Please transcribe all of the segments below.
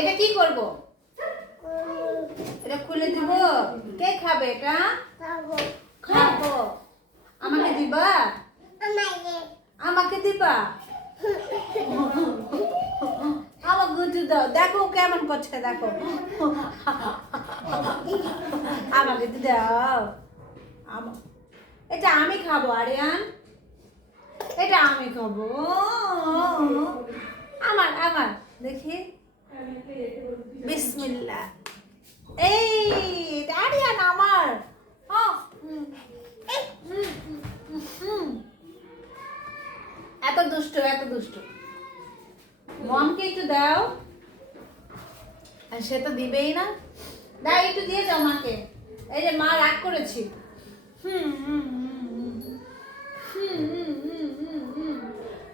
এটা কি করব? এটা খুলে দিব। কে খাবে এটা? খাবো। আমাকে দিবা? আমাকে দিবা? আমাকে একটু দাও। দেখো কেমন করছে, দেখো। আমাকে একটু দাও। এটা আমি খাবো আরিয়ান, এটা আমি খাবো। আমার আমার দেখি, বিসমিল্লাহ। এই আরিয়ান আমার। এত দুষ্ট, এত দুষ্ট। মমকে একটু দাও। আর সে তো দিবেই না। দাও, একটু দিয়ে যাও মাকে। এই যে মা রাগ করেছি।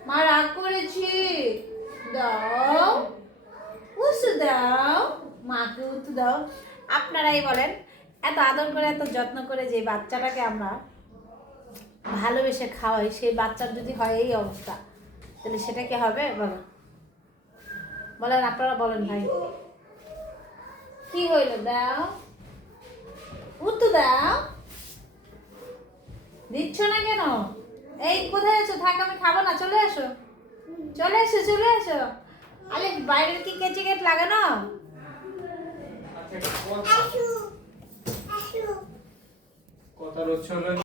মা রাগ করেছি। দাও, উসু দাও, মাকে উতু দাও। আপনারাই বলেন, এত আদর করে এত যত্ন করে যে বাচ্চাটাকে আমরা ভালোবেসে খাওয়াই, সেই বাচ্চার যদি হয় এই অবস্থা, তাহলে সেটা কি হবে? বলো, বলেন, আপনারা বলেন ভাই, কি হইল? দাও, উত্তু দাও। দিচ্ছ না কেন? এই কোথায় আছো? থাক, আমি খাবো না, চলে এসো, চলে এসো, চলে এসো। আরে বাইরের কি কেচি গেট লাগানো? কথা রোজ